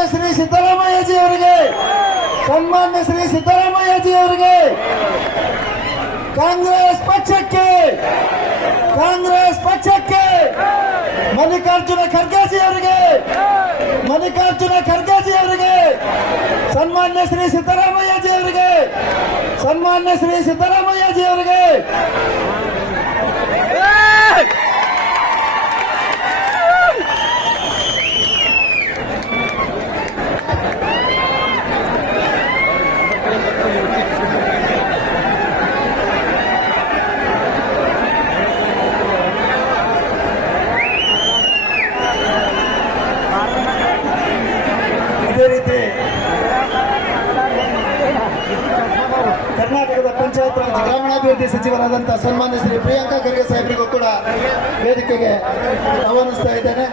ಸನ್ಮಾನ್ಯ ಶ್ರೀ ಸಿದ್ದರಾಮಯ್ಯಜಿ ಅವರಿಗೆ, ಸನ್ಮಾನ್ಯ ಶ್ರೀ ಸಿದ್ದರಾಮಯ್ಯಜಿ ಅವರಿಗೆ, ಕಾಂಗ್ರೆಸ್ ಪಕ್ಷಕ್ಕೆ, ಕಾಂಗ್ರೆಸ್ ಪಕ್ಷಕ್ಕೆ, ಮಲ್ಲಿಕಾರ್ಜುನ ಖರ್ಗೆಜಿ ಅವರಿಗೆ, ಮಲ್ಲಿಕಾರ್ಜುನ ಖರ್ಗೆಜಿ ಅವರಿಗೆ, ಸನ್ಮಾನ್ಯ ಶ್ರೀ ಸಿದ್ದರಾಮಯ್ಯಜಿ ಅವರಿಗೆ, ಸನ್ಮಾನ್ಯ ಶ್ರೀ ಸಿದ್ದರಾಮಯ್ಯಜಿ ಅವರಿಗೆ. ಇದೇ ರೀತಿ ಕರ್ನಾಟಕದ ಪಂಚಾಯತ್ ರಾಜ್ ಗ್ರಾಮೀಣಾಭಿವೃದ್ಧಿ ಸಚಿವರಾದಂತಹ ಸನ್ಮಾನ್ಯ ಶ್ರೀ ಪ್ರಿಯಾಂಕಾ ಖರ್ಗೆ ಸಾಹೇಬರಿಗೂ ಕೂಡ ವೇದಿಕೆಗೆ ಆಹ್ವಾನಿಸ್ತಾ ಇದ್ದೇನೆ.